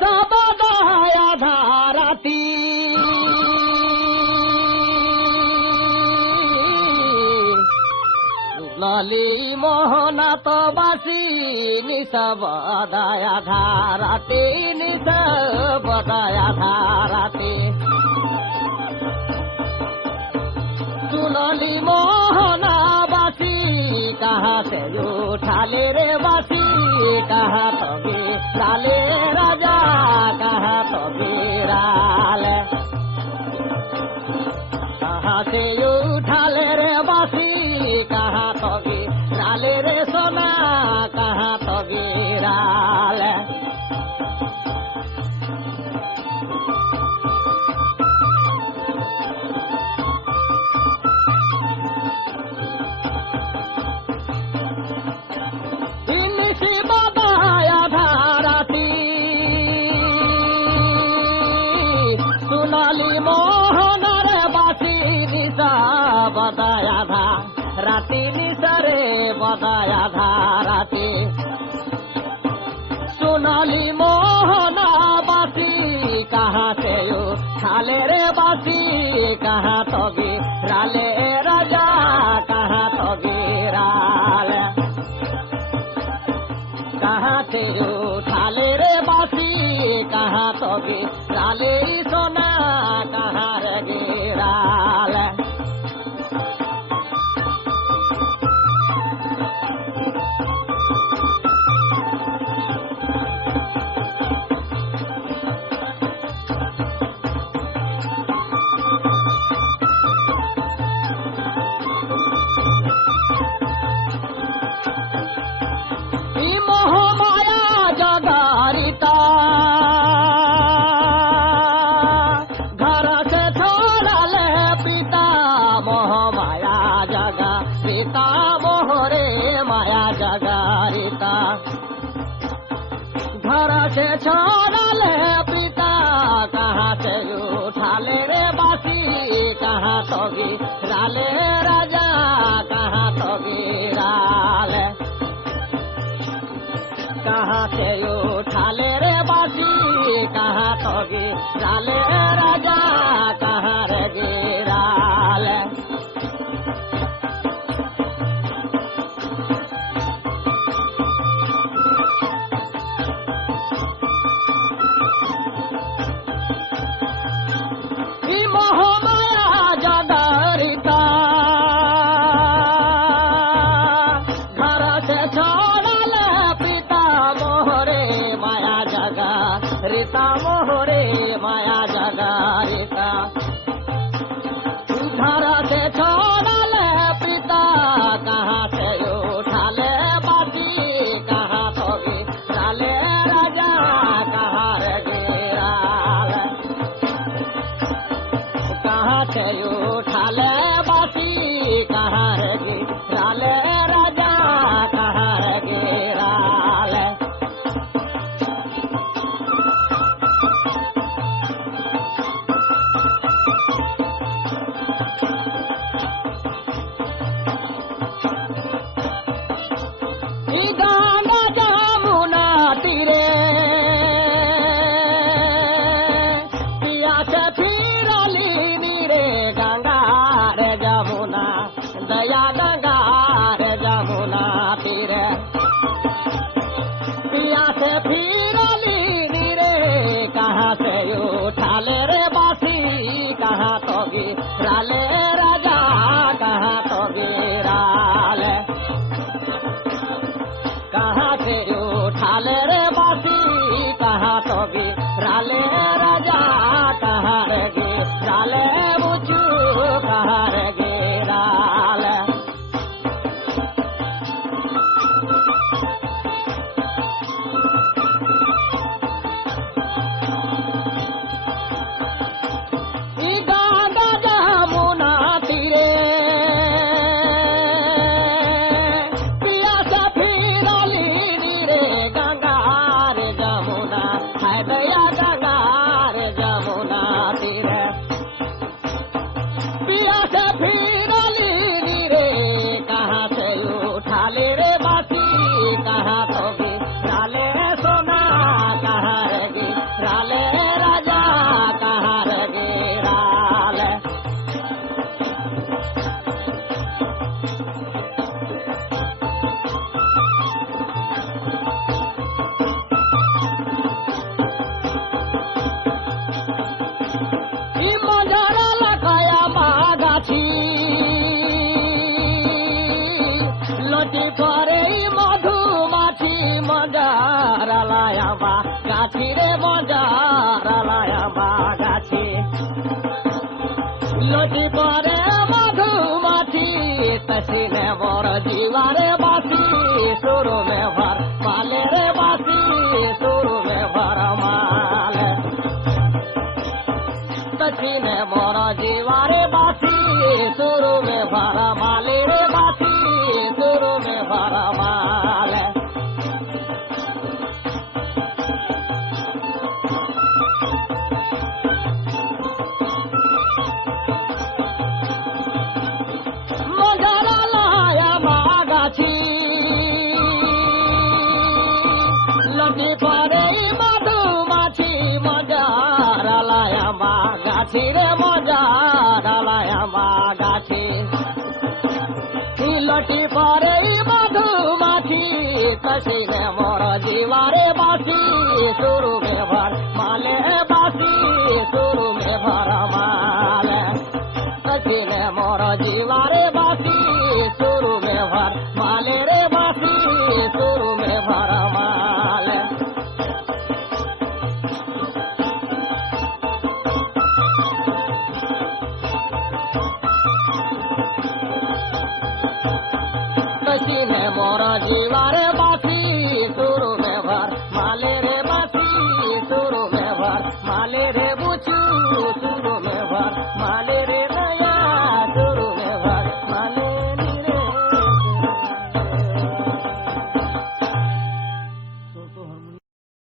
निशा बदाया धाराती लाली मोहना तो बासी निशा बदाया धाराती निशा बदाया धाराती सुनली मोहना बासी कहाँ से उठा ले रे बासी कहाँ तो गिराले राजा कहाँ तो गिराले कहाँ से उठा ले रे बासी कहाँ तो गिराले रे सोना कहाँ तो गिराले सुनाली मोहनर बासी निशा बदाया था राती निशरे बदाया था राती सुनाली मोहना बासी कहाँ से उठाले रे बासी कहाँ तो गिराले राजा कहाँ तो गिराले कहाँ से उठाले रे बासी कहाँ तो गिराले सोना कहाँ रे गिराले घर से छोड़ा ले पिता कहाँ से उठा ले रे बासी कहाँ तो गिराले राजा कहाँ तो गिराले कहाँ से उठा ले रे बासी कहाँ तो गिराले राजा कहाँ रे गिराले रीता मोहरे माया जगा रीता घर से छोड़ा ले पिता कहाँ से उठा ले बाती कहाँ तो गिराले राजा कहाँ रे गिराले कहाँ से उठा ले बाती कहाँ रे गिराले राजा कहाँ रे गिराले গাছি রে মজার আলায়া গাছি লটি পরে মধুমাছি তসিনে বড় জীবারে বাসি সুরু মে ভর মালে রে বাসি সুরু মে ভর মাল তসিনে বড় জীবারে বাসি সুরু মে ভর মালে রে বাসি সুরু মে ভর মাল লটি পরে মধুমাছি মজার আলায়া গাছি রে মজার আলায়া গাছি লটি পরে